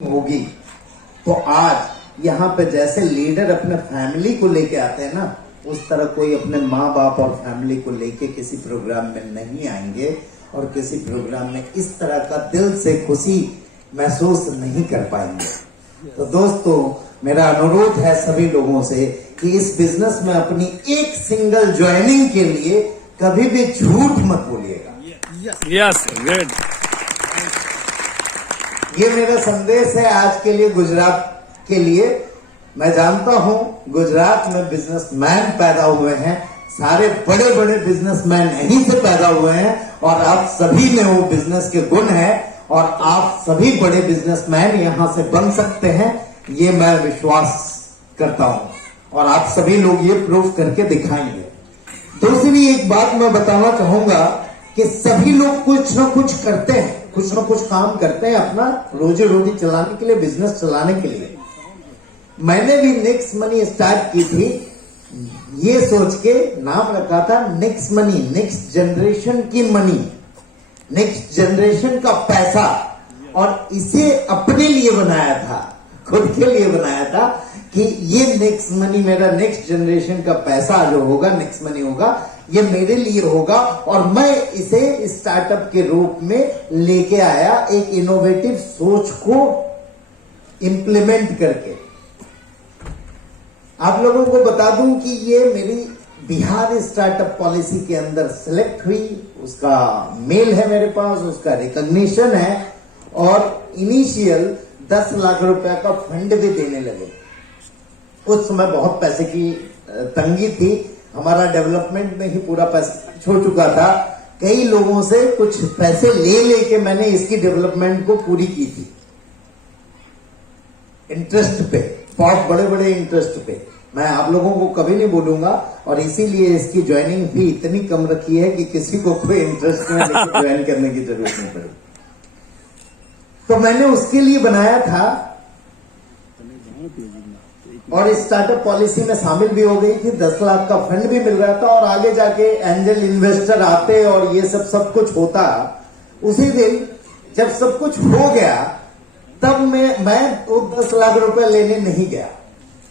होगी। तो आज यहाँ पे जैसे लीडर अपने फैमिली को लेके आते हैं ना, उस तरह कोई अपने माँ बाप और फैमिली को लेके किसी प्रोग्राम में नहीं आएंगे और किसी प्रोग्राम में इस तरह का दिल से खुशी महसूस नहीं कर पाएंगे। तो दोस्तों, मेरा अनुरोध है सभी लोगों से कि इस बिजनेस में अपनी एक सिंगल ज्वाइनिंग के लिए कभी भी झूठ मत बोलिएगा। Yes, good. ये मेरा संदेश है आज के लिए, गुजरात के लिए। मैं जानता हूं गुजरात में बिजनेसमैन पैदा हुए हैं, सारे बड़े बड़े बिजनेसमैन यहीं से पैदा हुए हैं और आप सभी में वो बिजनेस के गुण हैं और आप सभी बड़े बिजनेसमैन यहां से बन सकते हैं, ये मैं विश्वास करता हूं और आप सभी लोग ये प्रूव करके दिखाएंगे। दूसरी एक बात मैं बताना चाहूंगा कि सभी लोग कुछ ना कुछ करते हैं, कुछ ना कुछ काम करते हैं अपना रोजी रोटी चलाने के लिए, बिजनेस चलाने के लिए। मैंने भी नेक्स्ट मनी स्टार्ट की थी, ये सोच के नाम रखा था नेक्स्ट मनी, नेक्स्ट जनरेशन की मनी, नेक्स्ट जनरेशन का पैसा। और इसे अपने लिए बनाया था, खुद के लिए बनाया था कि ये नेक्स्ट मनी, मेरा नेक्स्ट जनरेशन का पैसा जो होगा, नेक्स्ट मनी होगा, ये मेरे लिए होगा। और मैं इसे स्टार्टअप के रूप में लेके आया, एक इनोवेटिव सोच को इंप्लीमेंट करके। आप लोगों को बता दूं कि ये मेरी बिहार स्टार्टअप पॉलिसी के अंदर सिलेक्ट हुई, उसका मेल है मेरे पास, उसका रिकॉग्निशन है और इनिशियल 10 लाख रुपया का फंड भी देने लगे। उस समय बहुत पैसे की तंगी थी, हमारा डेवलपमेंट में ही पूरा पैसा छो चुका था। कई लोगों से कुछ पैसे ले लेके मैंने इसकी डेवलपमेंट को पूरी की थी, इंटरेस्ट पे, बहुत बड़े बड़े इंटरेस्ट पे। मैं आप लोगों को कभी नहीं बोलूंगा और इसीलिए इसकी ज्वाइनिंग फी इतनी कम रखी है कि किसी को कोई इंटरेस्ट में ज्वाइन करने की जरूरत नहीं पड़ी। तो मैंने उसके लिए बनाया था और स्टार्टअप पॉलिसी में शामिल भी हो गई थी। 10 लाख का फंड भी मिल रहा था और आगे जाके एंजल इन्वेस्टर आते और ये सब कुछ होता। उसी दिन जब सब कुछ हो गया तब मैं तो 10 लाख रुपए लेने नहीं गया।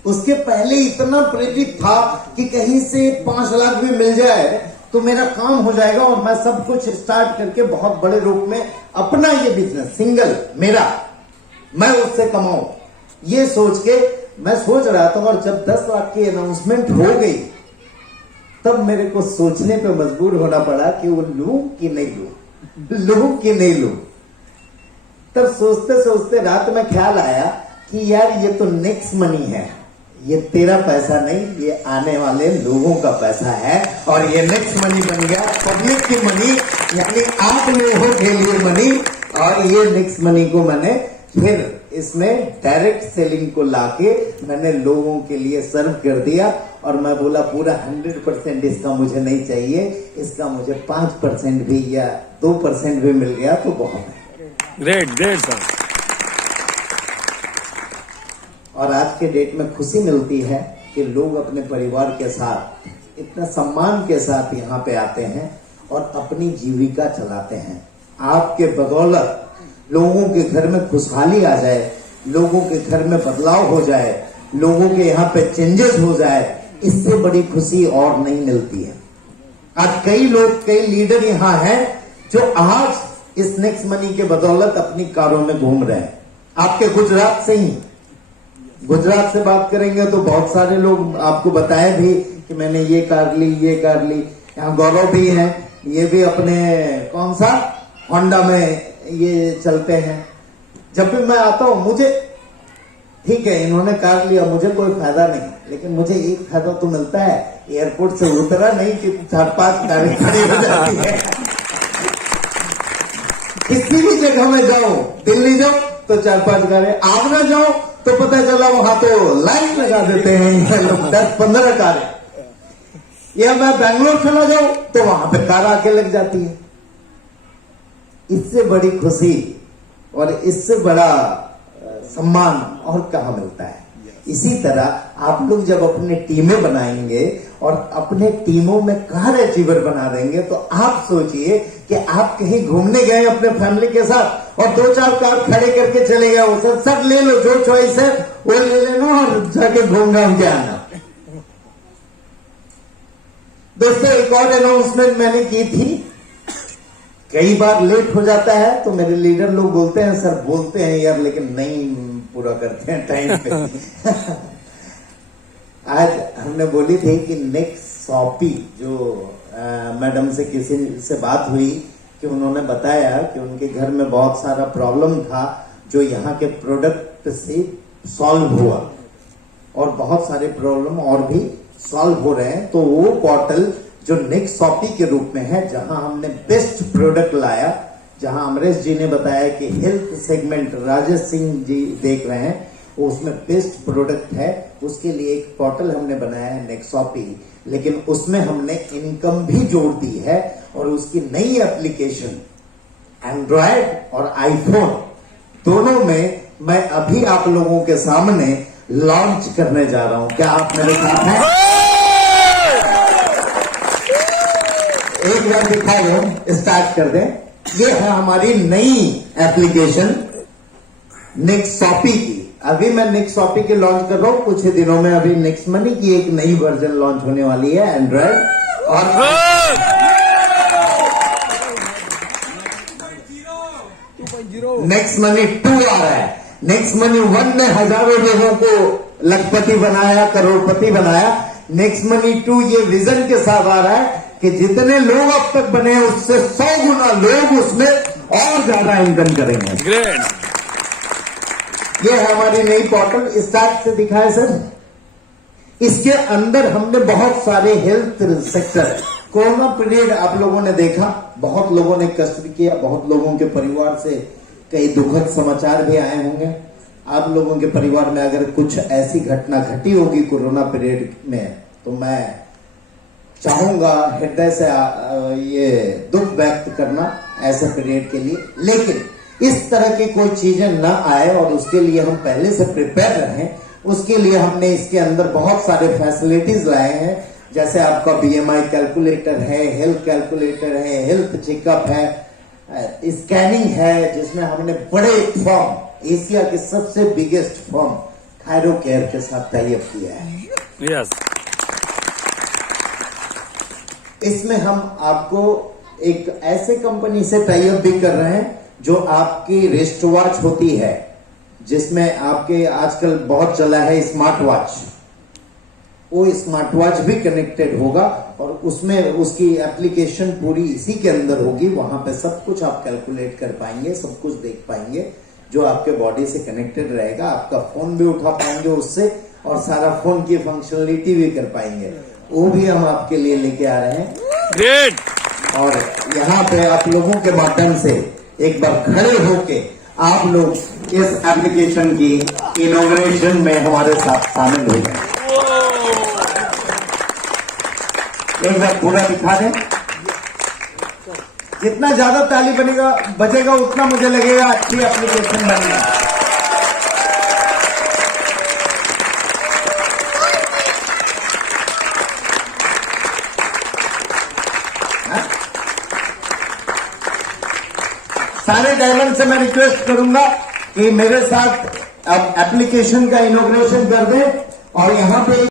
उसके पहले इतना प्रेरित था कि कहीं से 5 लाख भी मिल जाए तो मेरा काम हो जाएगा और मैं सब कुछ स्टार्ट करके बहुत बड़े रूप में अपना ये बिजनेस सिंगल मेरा, मैं उससे कमाऊं, ये सोच के मैं सोच रहा था। और जब 10 लाख की अनाउंसमेंट हो गई तब मेरे को सोचने पे मजबूर होना पड़ा कि वो लूं कि नहीं लूं कि नहीं लूं। तब सोचते सोचते रात में ख्याल आया कि यार ये तो नेक्स्ट मनी है, ये तेरा पैसा नहीं, ये आने वाले लोगों का पैसा है और ये नेक्स्ट मनी बन गया पब्लिक की मनी, यानी आप लोगों के लिए मनी। और ये नेक्स्ट मनी को मैंने फिर इसमें डायरेक्ट सेलिंग को लाके मैंने लोगों के लिए सर्व कर दिया और मैं बोला पूरा 100% इसका मुझे नहीं चाहिए, इसका मुझे 5% भी या 2% भी मिल गया तो बहुत है। Great great sir. और आज के डेट में खुशी मिलती है कि लोग अपने परिवार के साथ इतना सम्मान के साथ यहाँ पे आते हैं और अपनी जीविका चलाते हैं। आपके बदौलत लोगों के घर में खुशहाली आ जाए, लोगों के घर में बदलाव हो जाए, लोगों के यहाँ पे चेंजेस हो जाए, इससे बड़ी खुशी और नहीं मिलती है। आज कई लोग, कई लीडर यहाँ हैं जो आज इस नेक्स्ट मनी के बदौलत अपनी कारों में घूम रहे हैं। आपके गुजरात से ही, गुजरात से बात करेंगे तो बहुत सारे लोग आपको बताए भी कि मैंने ये कार ली, ये कार ली। यहाँ गौरव भी हैं, ये भी अपने कौन सा होंडा में ये चलते हैं। जब भी मैं आता हूं, मुझे ठीक है इन्होंने कार लिया, मुझे कोई फायदा नहीं, लेकिन मुझे एक फायदा तो मिलता है, एयरपोर्ट से उतरा नहीं कि 4-5 गाड़ी खड़ी हो जाती है। किसी भी जगह में जाओ, दिल्ली जाओ तो 4-5 गाड़ी, आगरा जाओ तो पता चला वहां तो लाइन लगा देते हैं लोग, 10-15 कारें। या मैं बैंगलोर चला जाऊं तो वहां पे कार आके लग जाती है। इससे बड़ी खुशी और इससे बड़ा सम्मान और कहां मिलता है। इसी तरह आप लोग जब अपने टीमें बनाएंगे और अपने टीमों में कार अचीवर बना देंगे तो आप सोचिए कि कि आप कहीं घूमने गए अपने फैमिली के साथ और 2-4 कार खड़े करके चले गए हो, सर ले लो, जो चॉइस है वो ले लेना और जाके घूम घाम के आना। दोस्तों, एक और अनाउंसमेंट मैंने की थी। कई बार लेट हो जाता है तो मेरे लीडर लोग बोलते हैं, सर बोलते हैं यार लेकिन नहीं पूरा करते हैं टाइम पे। आज हमने बोली थी कि नेक्स्ट शॉपी जो मैडम से किसी से बात हुई कि उन्होंने बताया कि उनके घर में बहुत सारा प्रॉब्लम था जो यहाँ के प्रोडक्ट से सॉल्व हुआ और बहुत सारे प्रॉब्लम और भी सॉल्व हो रहे हैं। तो वो पोर्टल जो नेक्स्ट शॉपी के रूप में है, जहां हमने बेस्ट प्रोडक्ट लाया, जहां अमरेश जी ने बताया कि हेल्थ सेगमेंट राजेश सिंह जी देख रहे हैं, उसमें बेस्ट प्रोडक्ट है, उसके लिए एक पोर्टल हमने बनाया है नेक्स्ट शॉपी। लेकिन उसमें हमने इनकम भी जोड़ दी है और उसकी नई एप्लीकेशन एंड्रॉयड और आईफोन दोनों में मैं अभी आप लोगों के सामने लॉन्च करने जा रहा हूं। क्या आप मेरे साथ हैं? एक बार दिखा दो, स्टार्ट कर दें। ये है हमारी नई एप्लीकेशन नेक्स्ट शॉपी की। अभी मैं नेक्स्ट शॉपी के लॉन्च कर रहा हूं, कुछ ही दिनों में अभी नेक्स्ट मनी की एक नई वर्जन लॉन्च होने वाली है एंड्रॉयड और नेक्स्ट मनी 2 आ रहा है। नेक्स्ट मनी 1 ने हजारों लोगों को लखपति बनाया, करोड़पति बनाया। नेक्स्ट मनी 2 ये विजन के साथ आ रहा है कि जितने लोग अब तक बने उससे 100 गुना लोग उसमें और ज्यादा इनकम करेंगे। ग्रेट। ये है हमारी नई पोर्टल। स्टार्ट से दिखाए सर। इसके अंदर हमने बहुत सारे हेल्थ सेक्टर, कोरोना पीरियड आप लोगों ने देखा, बहुत लोगों ने कष्ट किया, बहुत लोगों के परिवार से कई दुखद समाचार भी आए होंगे। आप लोगों के परिवार में अगर कुछ ऐसी घटना घटी होगी कोरोना पीरियड में, तो मैं चाहूंगा हृदय से ये दुख व्यक्त करना ऐसे पीरियड के लिए। लेकिन इस तरह की कोई चीजें न आए और उसके लिए हम पहले से प्रिपेयर रहें, उसके लिए हमने इसके अंदर बहुत सारे फैसिलिटीज लाए हैं। जैसे आपका बीएमआई कैलकुलेटर है, हेल्थ कैलकुलेटर है, हेल्थ चेकअप है, स्कैनिंग है, जिसमें हमने बड़े फॉर्म, एशिया के सबसे बिगेस्ट फॉर्म थायरो केयर के साथ टाई अप किया है। यस। इसमें हम आपको एक ऐसे कंपनी से टाई अप भी कर रहे हैं जो आपकी रिस्ट वॉच होती है, जिसमें आपके आजकल बहुत चला है स्मार्ट वॉच, वो स्मार्ट वॉच भी कनेक्टेड होगा और उसमें उसकी एप्लीकेशन पूरी इसी के अंदर होगी। वहां पे सब कुछ आप कैलकुलेट कर पाएंगे, सब कुछ देख पाएंगे जो आपके बॉडी से कनेक्टेड रहेगा। आपका फोन भी उठा पाएंगे उससे और सारा फोन की फंक्शनलिटी भी कर पाएंगे। वो भी हम आपके लिए लेके आ रहे हैं। ग्रेट। और यहाँ पे आप लोगों के माध्यम से एक बार खड़े होके आप लोग इस एप्लीकेशन की इनॉग्रेशन में हमारे साथ शामिल हो जाए। एक बार पूरा दिखा दें। जितना ज्यादा ताली बजेगा उतना मुझे लगेगा अच्छी एप्लीकेशन बनेगी। सारे डायमंड से मैं रिक्वेस्ट करूंगा कि मेरे साथ अब एप्लीकेशन का इनॉग्रेशन कर दें और यहां पे